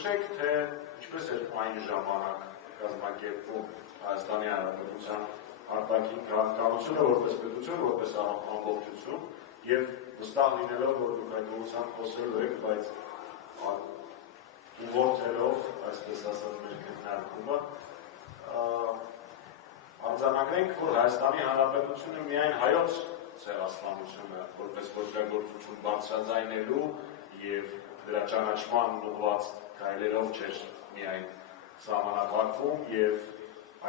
կհիշեք, թե ինչպես էր այն ժամանակ կազմակերպվում Հայաստանի Հանրապետության արտաքին քաղաքականությունը որպես պետություն, որպես ամբողջություն, եւ վստահ լինելով, որ դուք այդ ուղղությամբ խոսելու եք, բայց ուղղորդելով, այսպես ասած, մեր քննարկումը, արձանագրենք, որ Հայաստանի Հանրապետությունը միայն հայոց ցեղասպանությունը որպես ոճրագործություն բարձրաձայնելու եւ դրա ճանաչման ուղղված քայլերով չէր միայն սահմանափակվում եւ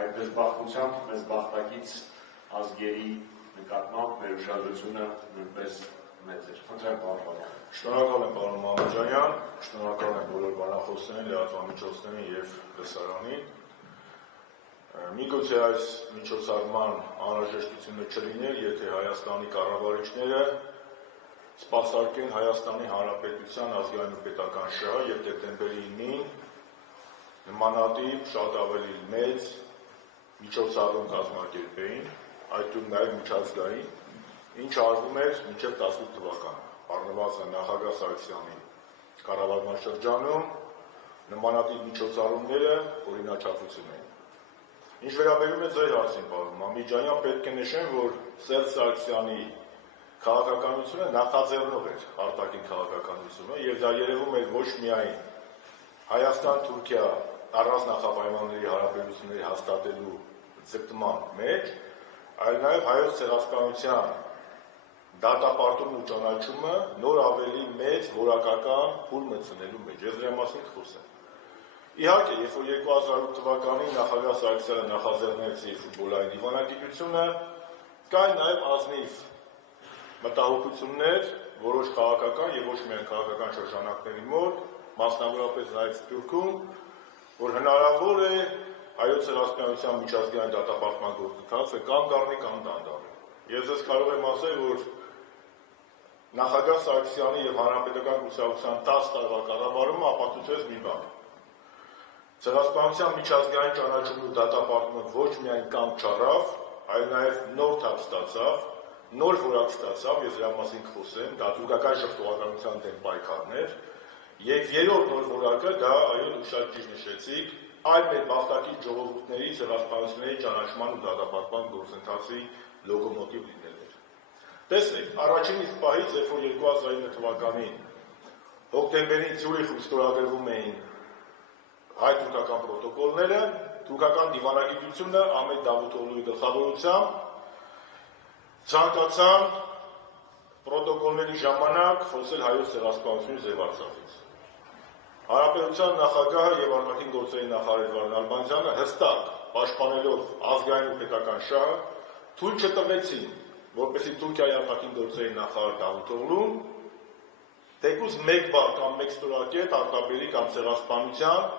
այդ դժբախտությամբ մեզ բախտակից ազգերի նկատմամբ մեր ուշադրությունը նույնպես մեծ էր։ Խնդրեմ, պարոն Բաբայան։ Շնորհակալ եմ, պարոն Մամեջանյան, շնորհակալ եմ բոլոր բանախոսներին, լրատվամիջոցներին եւ լսարանին։ Միգուցե այս միջոցառման անհրաժեշտությունը չլիներ, եթե Հայաստանի կառավարիչները սպասարկեն Հայաստանի Հանրապետության ազգային ու պետական շահը եւ դեկտեմբերի 9-ին նմանատիպ շատ ավելի մեծ միջոցառում կազմակերպեին, այդտեղ նաեւ միջազգային, ինչ արվում էր մինչև 18 թվական, առնվազն նախագահ Սարգսյանի կառավարման շրջանում նմանատիպ միջոցառումները օրինաչափություն էին։ Ինչ վերաբերում է ձեր հարցին, պարոն Մամեջանյան, պետք է նշեմ, որ Սերժ Սարգսյանի քաղաքականությունը նախաձեռնող էր արտաքին քաղաքականությունը եւ դա երևում էր ոչ միայն Հայաստան-Թուրքիա առանձնախապայմանների հարաբերությունների հաստատելու ձգտման մեջ, այլ նաեւ հայոց ցեղասպանության դատապարտումն ու ճանաչումը նոր ավելի մեծ որակական փուլ մտցնելու մեջ։ Ես դրա մասին կխոսեմ։ Իհարկե, երբ որ 2008 թվականին նախագահ Սարգսյանը նախաձեռնեց իր ֆուտբոլային դիվանագիտությունը, կային նաեւ ազնիվ մտահոգություններ որոշ քաղաքական եւ ոչ միայն քաղաքական շրջանակների մոտ, մասնավորապես նաեւ Սփյուռքում, որ հնարավոր է հայոց ցեղասպանության միջազգային դատապարտման գործընթացը կամ դառնի կամ դանդաղի։ Ես ես կարող եմ ասել, որ նախագահ Սարգսյանի եւ հանրապետական կուսակցության 10 տարվա կառավարումը ապացուցեց մի բան։ Ցեղասպանության միջազգային ճանաչումն ու դատապարտումը ոչ միայն կամ չառավ, այլ նաեւ նոր թափ ստացավ, նոր որակ ստացավ, ես դրա մասին կխոսեմ, դա թուրքական ժխտողականության դեմ պայքարն էր, եւ երրորդ նոր որակը դա այո դուք շատ ճիշտ նշեցիք, այլ մեր բախտակից ժողովուրդների ցեղասպանությունների ճանաչման ու դատապարտման գործընթացի լոկոմոտիվ լինելն էր։ Տեսնեք, առաջին իսկ պահից, երբ որ 2009 թվականին հոկտեմբերին Ցյուրիխում ստորագրվում էին հայ-թուրքական պրոտոկոլները, թուրքական դիվանագիտությունը Ահմեդ Դավութօղլուի գլխավորությամբ ցանկացան պրոտոկոլների ժամանակ խոսել հայոց ցեղասպանությունից եւ Արցախից։ Հանրապետության նախագահը եւ արտաքին գործերի նախարար Վարդան Ալբանդյանը հստակ պաշտպանելով ազգային ու պետական շահը թույլ չտվեցին, որպեսզի Թուրքիայի արտաքին գործերի նախարար Դավութօղլուն թեկուզ մեկ բառ կամ մեկ ստորակետ արտաբերի կամ ցեղասպանության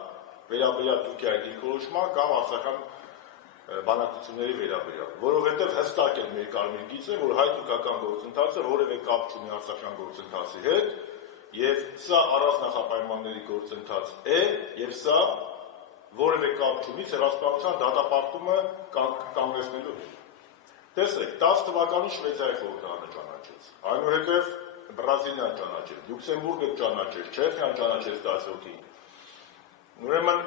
վերաբերյալ Թուրքիայի դիրքորոշման կամ արցախյան բանակցությունների վերաբերյալ, որովհետև հստակ է մեր կարմիր գիծը, որ հայ-թուրքական գործընթացը որևէ կապ չունի արցախյան գործընթացի հետ, եւ սա առանձնախապայմանների գործընթաց է, եւ սա որևէ կապ չունի ցեղասպանության դատապարտումը կանգնեցնելու հետ։ Տեսեք, 10 թվականին Շվեյցարիայի խորհրդարանը ճանաչեց, այնուհետև Բրազիլիան ճանաչեց, Լյուքսեմբուրգը ճանաչեց, Չեխիան ճանաչեց 10-ին։ Ուրեմն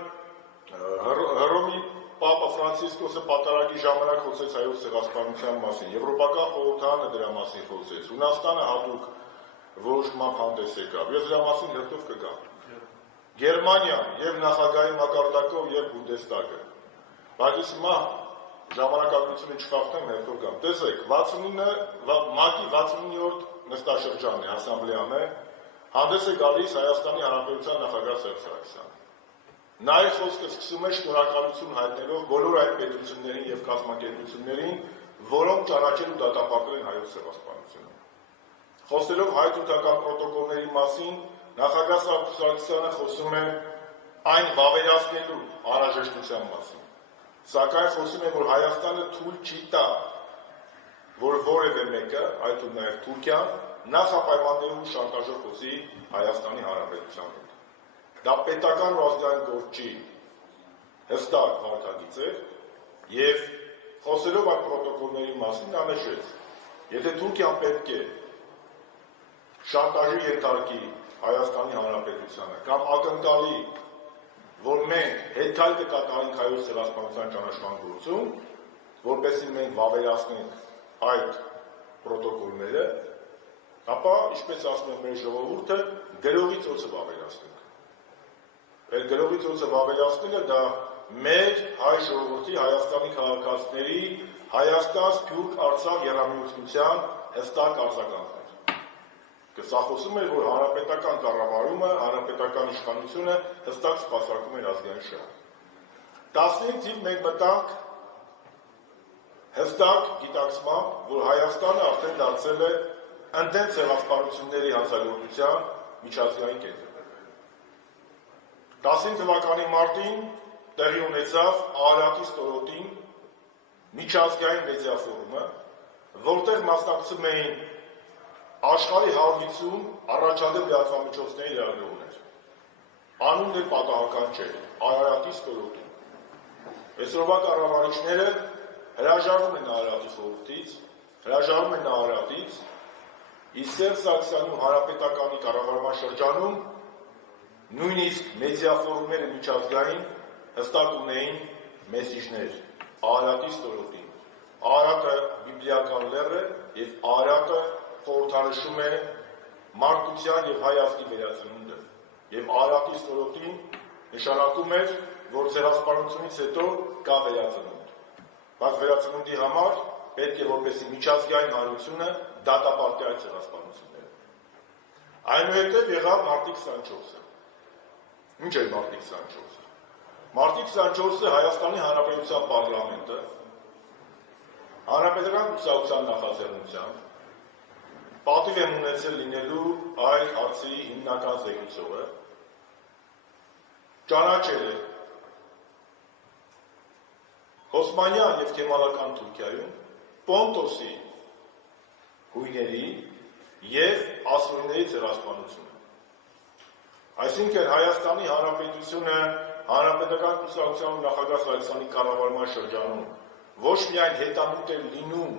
Հռոմի Պապա Ֆրանցիսկոսը պատարագի ժամանակ խոսեց հայոց ցեղասպանության մասին, Եվրոպական խորհրդարանը դրա մասին խոսեց, Հունաստանը հատուկ որոշմամբ հանդես եկավ, ես դրա մասին հերթով կգամ։ Գերմանիան եւ նախագահի մակարդակով եւ Բունդեստագը։ Բայց հիմա ժամանակագրությունը չխախտեմ, հերթով գամ։ Տեսեք, ՄԱԿ-ի 69-րդ նստաշրջանն է, ասամբլեան է, հանդես է գալիս Հայաստանի Հանրապետության նախագահ Սերժ Սարգսյանը։ Նա իր խոսքը սկսում է շնորհակալություն հայտնելով բոլոր այդ պետություններին եւ կազմակերպություններին, որոնք ճանաչել ու դատապարտել են հայոց ցեղասպանությունը։ Խոսելով հայ-թուրքական պրոտոկոլների մասին, նախագահ Սարգսյանը խոսում է այն վավերացնելու անհրաժեշտության մասին։ Սակայն խոսում է, որ Հայաստանը թույլ չի տա, որ որևէ մեկը, այդ ու նաեւ Թուրքիան, նախապայմաններում շանտաժով խոսի Հայաստանի Հանրապետության հետ։ Դա պետական ու ազգային գործ չի, հստակ վարքագիծ է, եւ խոսելով այդ պրոտոկոլների մասին նա նշեց, եթե Թուրքիան պետք է շանտաժի ենթարկի Հայաստանի Հանրապետությանը կամ ակնկալի որ մենք հետքայլ կկատարենք հայոց ցեղասպանության ճանաչման գործում, որպեսզի մենք վավերացնենք այդ պրոտոկոլները, ապա, ինչպես ասում է մեր ժողովուրդը, գրողի ծոցը վավերացնենք։ Այդ գրողի ծոցը վավերացնելը դա մեր հայ ժողովրդի, Հայաստանի քաղաքացիների, Հայաստան-Սփյուռք-Արցախ եռամիությունության հստակ արձագանքն էր։ Սա խոսում էր, որ հանրապետական կառավարումը, հանրապետական իշխանությունը հստակ սպասարկում էր ազգային շահը։ 15 թիվ մենք մտանք հստակ գիտակցմամբ, որ Հայաստանը արդեն դարձել է ընդդեմ ցեղասպանությունների հանցագործության միջազգային կենտրոն։ 15 թվականի մարտին տեղի ունեցավ Արարատի ստորոտին միջազգային մեդիա ֆորումը, որտեղ մասնակցում էին աշխարհի 150 առաջադեմ լրատվամիջոցների լրագրողներ։ Անունն էլ պատահական չէ, Արարատի ստորոտին։ Այսօրվա կառավարիչները հրաժարվում են Արարատի խորհրդից, հրաժարվում են Արարատից, իսկ Սերժ Սարգսյանի հանրապետականի կառավարման շրջանում նույնիսկ մեդիա ֆորումները միջազգային հստակ ունեին մեսիջներ Արարատի ստորոտին։ Արարատը բիբլիական լեռ է եւ Արարատը խորհրդանշում է մարդկության եւ հայ ազգի վերածնունդը։ Եվ Արարատի ստորոտին նշանակում էր, որ ցեղասպանությունից հետո կա վերածնունդ։ Բայց վերածնունդի համար պետք է որպեսզի միջազգային հանրությունը դատապարտի այդ ցեղասպանությունները։ Այնուհետև եղավ մարտի 24-ը։ Ինչ էր մարտի 24-ը։ Մարտի 24-ը Հայաստանի Հանրապետության պարլամենտը հանրապետական կուսակցության նախաձեռնությամբ պատիվ եմ ունեցել լինելու այդ հարցի հիմնական զեկուցողը ճանաչել է Օսմանյան եւ Քեմալական Թուրքիայում Պոնտոսի հույների եւ ասորիների ցեղասպանությունը։ Այսինքն Հայաստանի Հանրապետությունը հանրապետական կուսակցության նախագահ Սարգսյանի կառավարման շրջանում ոչ միայն հետամուտ է լինում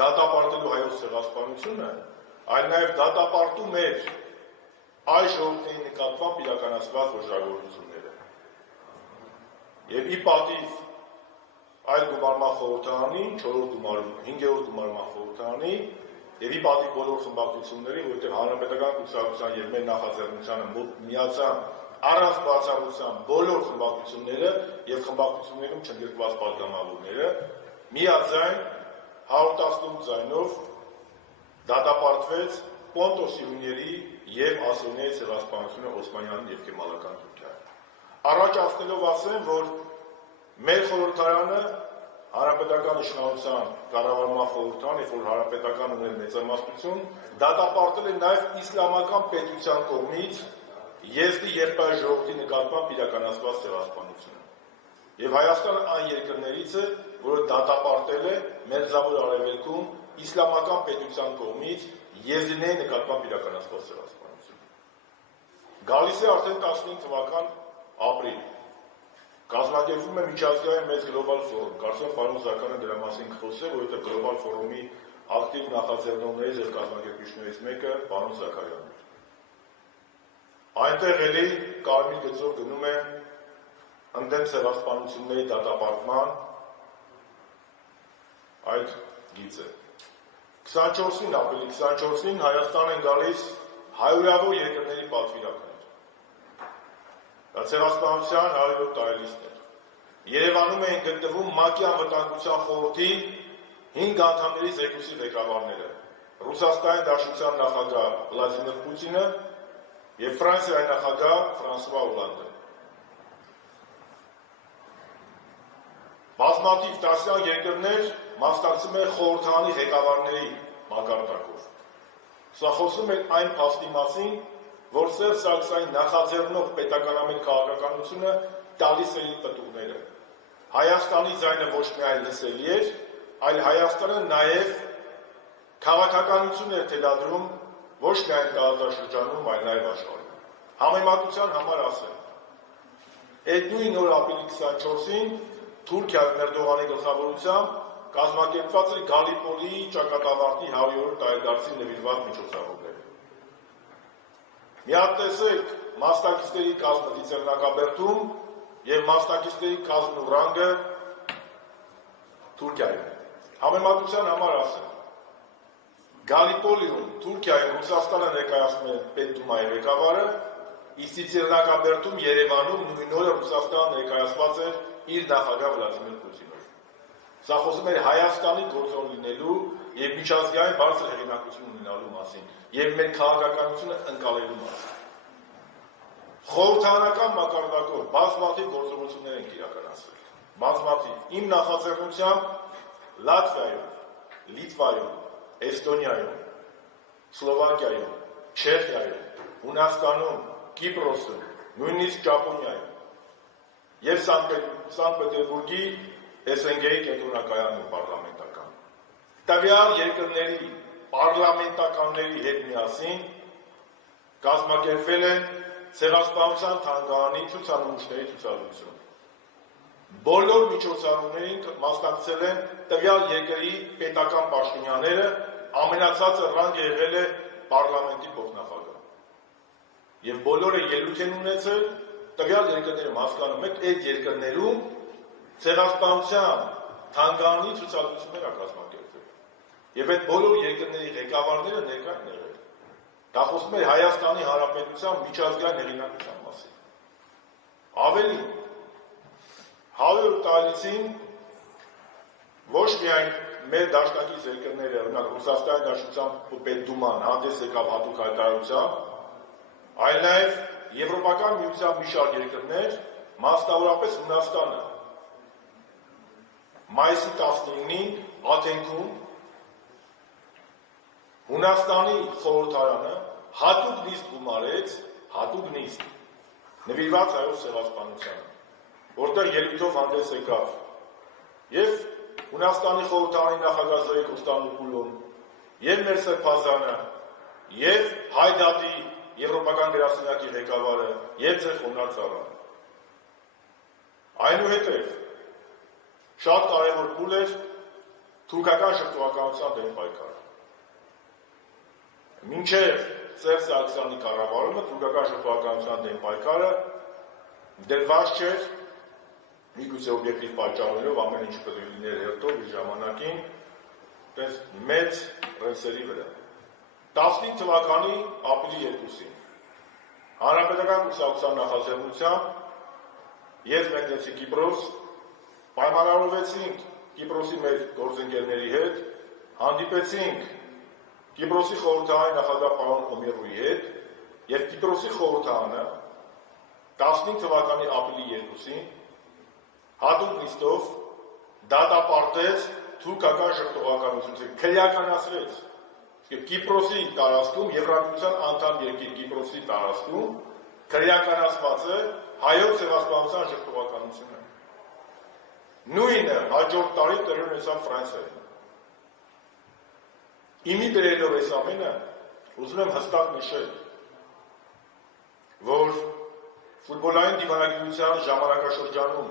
դատապարտելու հայոց ցեղասպանությունը, այլ նաև դատապարտում էր այս ժողովրդի նկատմամբ իրականացված ոճրագործությունները։ Եվ ի պատիվ այդ գումարման խորհրդարանին, 5-րդ գումարման խորհրդարանի, եւ ի պատիվ բոլոր խմբակցությունների, որովհետեւ հանրապետական կուսակցության եւ մեր նախաձեռնությանը միացան առանց բացառության բոլոր խմբակցությունները եւ խմբակցություններում չընդգրկված պատգամավորները, միաձայն 118 ձայնով դատապարտվեց Պոնտոսի հույների եւ ասորիների ցեղասպանությունը Օսմանյանին եւ Քեմալական Թուրքիայում։ Առաջ ասնելով ասեմ, որ մեր խորհրդարանը հանրապետական իշխանության կառավարման խորհրդարան, երբ որ հանրապետական ուներ մեծամասնություն, դատապարտել է նաեւ իսլամական պետության կողմից եզդի երկար ժողովրդի նկատմամբ իրականացված ցեղասպանությունը։ Եվ Հայաստանը այն երկրներից է, որը դատապարտել է Մերձավոր Արևելքում իսլամական պետության կողմից եզդիների նկատմամբ իրականացված ցեղասպանությունը։ Գալիս է արդեն 15 թվական ապրիլ։ Կազմակերպվում է միջազգային մեծ գլոբալ ֆորում։ Կարծում եմ պարոն Զաքարյանը դրա մասին կխոսի, որովհետև գլոբալ ֆորումի ակտիվ նախաձեռնողներից եւ կազմակերպիչներից մեկը պարոն Զաքարյանն է։ Այնտեղ էլի կարմիր գծով գնում է ընդդեմ ցեղասպանությունների դատապարտման այդ գիծը։ 24-ին, ապրիլի 24-ին Հայաստան են գալիս հարյուրավոր երկրների պատվիրակներ։ Դա ցեղասպանության հարյուր տարելիստներ։ Երևանում էին գտնվում ՄԱԿ-ի անվտանգության խորհրդի 5 անդամների զեկույցի ղեկավարները՝ Ռուսաստանի Դաշնության նախագահ Վլադիմիր Պուտինը եւ Ֆրանսիայի նախագահ Ֆրանսուଆ Օլանդը։ Բազմաթիվ տասնյակ երկրներ մասնակցում են խորհրդարանի ղեկավարների մակարդակով։ Սա խոսում է այն փաստի մասին, որ Սերժ Սարգսյանի նախաձեռնող պետականամետ քաղաքականությունը տալիս է իր պտուղները։ Հայաստանի ձայնը ոչ միայն լսելի էր, այլ Հայաստանը նաև քաղաքականություն էր թելադրում ոչ միայն տարածաշրջանում, այլ նաև աշխարհում։ Համեմատության համար ասեմ, այդ նույն օր ապրիլի 24-ին Թուրքիայում Էրդողանի գլխավորությամբ կազմակերպված էր Գալիպոլի ճակատավարտի 100-րդ տարեդարձին նվիրված միջոցառումները։ միատեսեք մասնակիցների կազմը Ծիծեռնակաբերդում եւ մասնակիցների կազմն ու ռանգը Թուրքիայում։ Համեմատության համար ասեմ, Գալիպոլիում, Թուրքիայում, Ռուսաստանը ներկայացնում է Պետդումայի ղեկավարը, իսկ Ծիծեռնակաբերդում, Երևանում նույն օրը Ռուսաստանը ներկայացված էր իր նախագահ Վլադիմիր Պուտինով։ Սա խոսում էր Հայաստանի գործոն լինելու եւ միջազգային բարձր հեղինակություն ունենալու մասին եւ մեր քաղաքականությունը ընկալելու մասին։ Խորհրդարանական մակարդակով բազմաթիվ գործողություններ են իրականացրել։ Բազմաթիվ։ Իմ նախաձեռնությամբ Լատվիայում, Լիտվայում, Էստոնիայում, Սլովակիայում, Չեխիայում, Հունաստանում, Կիպրոսում, նույնիսկ Ճապոնիայում եւ Սանկտ Պետերբուրգի SNG-ի կենտրոնակայանում պարլամենտական։ Տվյալ երկրների պարլամենտականների հետ միասին կազմակերպվել են Ցեղասպանության թանգարանի ցուցանմուշների ցուցադրություն։ Բոլոր միջոցառումներին մասնակցել են տվյալ երկրի պետական պաշտոնյաները, ամենացածը ռանգ եղել է պարլամենտի փոխնախագահ։ Եվ բոլորը ելույթ են ունեցել տվյալ երկրներում հասկանում եք, այդ երկրներում Ցեղասպանության թանգարանի ցուցադրություններ կազմակերպվել։ Եվ այդ բոլոր երկրների ղեկավարները ներկա են եղել։ Դա խոսում է Հայաստանի Հանրապետության միջազգային հեղինակության մասին։ Ավելին, 100 տարիցին ոչ միայն մեր դաշնակից երկրները, օրինակ Ռուսաստանի Դաշնության Պետդուման հանդես եկավ հատուկ հայտարարությամբ, այլ նաև Եվրոպական միության մի շարք երկրներ, մասնավորապես Հունաստանը, մայիսի 19-ին Աթենքում Հունաստանի խորհրդարանը հատուկ նիստ գումարեց, հատուկ նիստ նվիրված հայոց ցեղասպանությանը, որտեղ ելույթով հանդես եկավ եւ Հունաստանի խորհրդարանի նախագահ Զոյիկ Օստանուպուլուն, եւ մեր Սրբազանը, եւ Հայդատի Եվրոպական գրասենյակի ղեկավարը, եւ ձեր խոնարհածառը։ Այնուհետև շատ կարևոր փուլ էր թուրքական շրջողականության դեմ պայքարը։ Մինչև Սերժ Սարգսյանի կառավարումը թուրքական շրջողականության դեմ պայքարը դրված չէր միգուցե օբյեկտիվ պատճառներով ամեն ինչ պետք է լիներ հերթով իր ժամանակին տես մեծ ռեսերի վրա։ 15 թվականի ապրիլի 2-ին Հանրապետական կուսակցության նախաձեռնությամբ ես մեկնեցի Կիպրոս, պայմանավորվեցինք Կիպրոսի մեր գործընկերների հետ, հանդիպեցինք Կիպրոսի խորհրդարանի նախագահ պարոն Օմիրուի հետ եւ Կիպրոսի խորհրդարանը 15 թվականի ապրիլի 2-ին հատուկ նիստով դատապարտեց թուրքական շրջողականությունը, քրեականացրեց։ Կիպրոսի տարածքում, Եվրամիության անդամ երկիր Կիպրոսի տարածքում քրեականացված է հայոց ցեղասպանության շրջողականությունը։ Նույնը հաջորդ տարի տեղի ունեցավ Ֆրանսիայում։ Իմի դրելով այս ամենը, ուզում եմ հստակ նշել, որ ֆուտբոլային դիվանագիտության ժամանակաշրջանում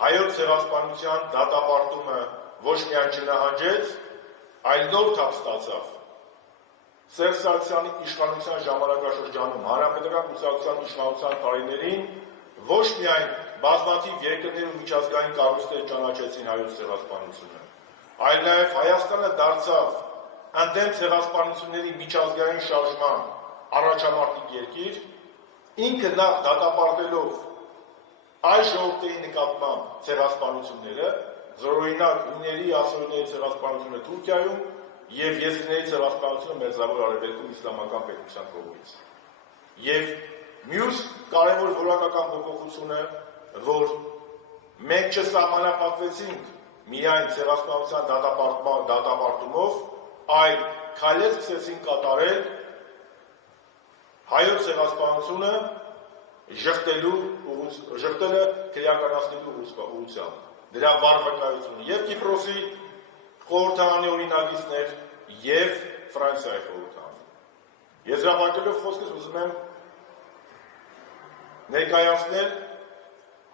հայոց ցեղասպանության դատապարտումը ոչ միայն չնահանջեց, այլ նոր թափ ստացավ։ Սերժ Սարգսյանի իշխանության ժամանակաշրջանում Հանրապետական կուսակցության իշխանության տարիներին ոչ միայն բազմաթիվ երկրներ ու միջազգային կառույցներ ճանաչեցին հայոց ցեղասպանությունը, այլ նաև Հայաստանը դարձավ ընդդեմ ցեղասպանությունների միջազգային շարժման առաջամարտիկ երկիր, ինքը նախ դատապարտելով այս ժողովրդի նկատմամբ ցեղասպանությունները, զորօրինակ հույների, ասորիների ցեղասպանությունը Թուրքիայում եւ եզիդների ցեղասպանությունը Մերձավոր Արևելքում իսլամական պետության կողմից։ Եվ մյուս կարևոր որակական փոփոխությունը, որ մենք չսահմանափակվեցինք միայն ցեղասպանության դատապարտումով, այլ քայլեր սկսեցինք կատարել հայոց ցեղասպանությունը ժխտելը քրեականացնելու ուղղությամբ, դրա վարվակայությունը եւ Կիպրոսի խորհրդարանի օրինագիծներ եւ Ֆրանսիայի խորհրդարանի։ Եզրափակելով խոսքս ուզում եմ ներկայացնել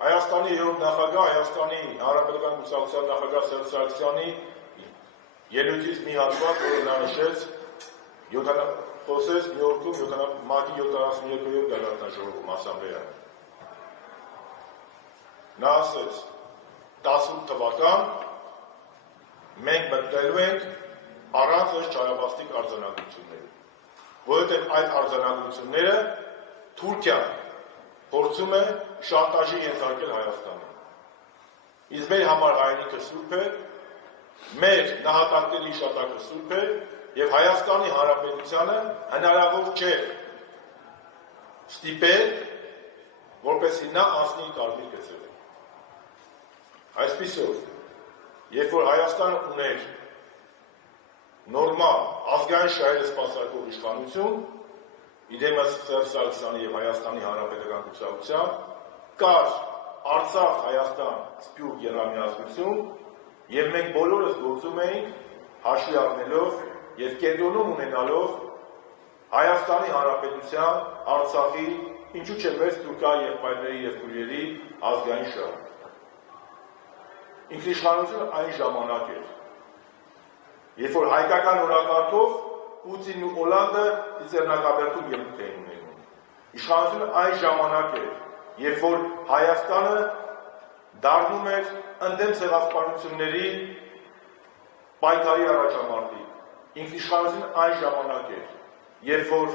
Հայաստանի երրորդ նախագահ, Հայաստանի Հանրապետական կուսակցության նախագահ Սերժ Սարգսյանի ելույթից մի հատված, որը նա նշեց, խոսեց Նյու Յորքում ՄԱԿ-ի 72-րդ գագաթնաժողովում ասամբլեայում։ Նա ասեց 18 թվական մենք մտնելու ենք առանց այս չարաբաստիկ արձանագրությունների, որովհետև այդ արձանագրությունները Թուրքիան փորձում է շանտաժի ենթարկել Հայաստանին։ Իսկ մեր համար հայրենիքը սուրբ է, մեր նահատակների հիշատակը սուրբ է, եւ Հայաստանի Հանրապետությանը հնարավոր չէ ստիպել, որպեսզի նա անցնի կարմիր գծերը։ Այսպիսով, երբ որ Հայաստանը ուներ նորմալ ազգային շահերեսպասարկող իշխանություն, իդեմս Սերժ Սարգսյանի եւ Հայաստանի Հանրապետական կուսակցության, կար Արցախ-Հայաստան սփյուռք եռամիացություն, եւ մենք բոլորս գործում էինք հաշվի առնելով եւ կենտրոնում ունենալով Հայաստանի Հանրապետության, Արցախի, ինչու՞ չէ մեծ Թուրքիայի եղբայրների եւ քույրերի ազգային շահը։ Ինքնիշխանությունը այն ժամանակ էր, երբ որ հայկական օրակարգով Պուտինն ու Օլանդը Ծիծեռնակաբերդում ելույթ էին ունենում։ Իշխանությունը այն ժամանակ էր, երբ որ Հայաստանը դառնում էր ընդդեմ ցեղասպանությունների պայքարի առաջամարտիկ։ Ինքնիշխանությունը այն ժամանակ էր, երբ որ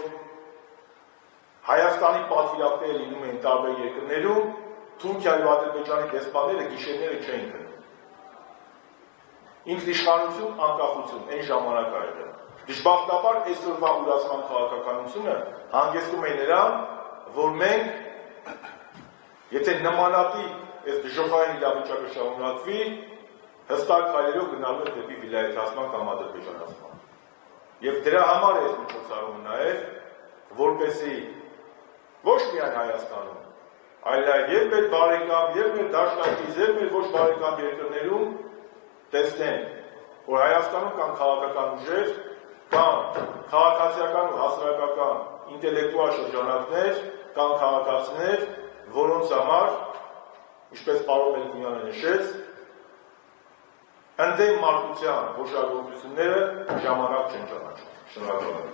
Հայաստանի պատվիրակները լինում էին տարբեր երկրներում, Թուրքիայի ու Ադրբեջանի դեսպանները գիշերները չէին քնում։ Ինքնիշխանություն, անկախություն այն ժամանակ ա եղել։ Դժբախտաբար այսօրվա ուրացման քաղաքականությունը հանգեցնում է նրան, որ մենք, եթե նմանատիպ այս դժոխային իրավիճակը շարունակվի, հստակ քայլերով գնալու է դեպի վիլայեթացման կամ ադրբեջանացման։ Եվ դրա համար է այս միջոցառումը նաև, որպեսզի ոչ միայն Հայաստանում, այլ եւ մեր բարեկամ, եւ մեր դաշնակից, եւ մեր ոչ բարեկամ երկրներում տեսնեն, որ Հայաստանում կան քաղաքական ուժեր, կան քաղաքացիական ու հասարակական ինտելեկտուալ շրջանակներ, կան քաղաքացիներ, որոնց համար, ինչպես պարոն Մելիքյանը նշեց, ընդդեմ մարդկության հոշագործությունները ժամանակ չեն ճանաչում։ Շնորհակալ եմ։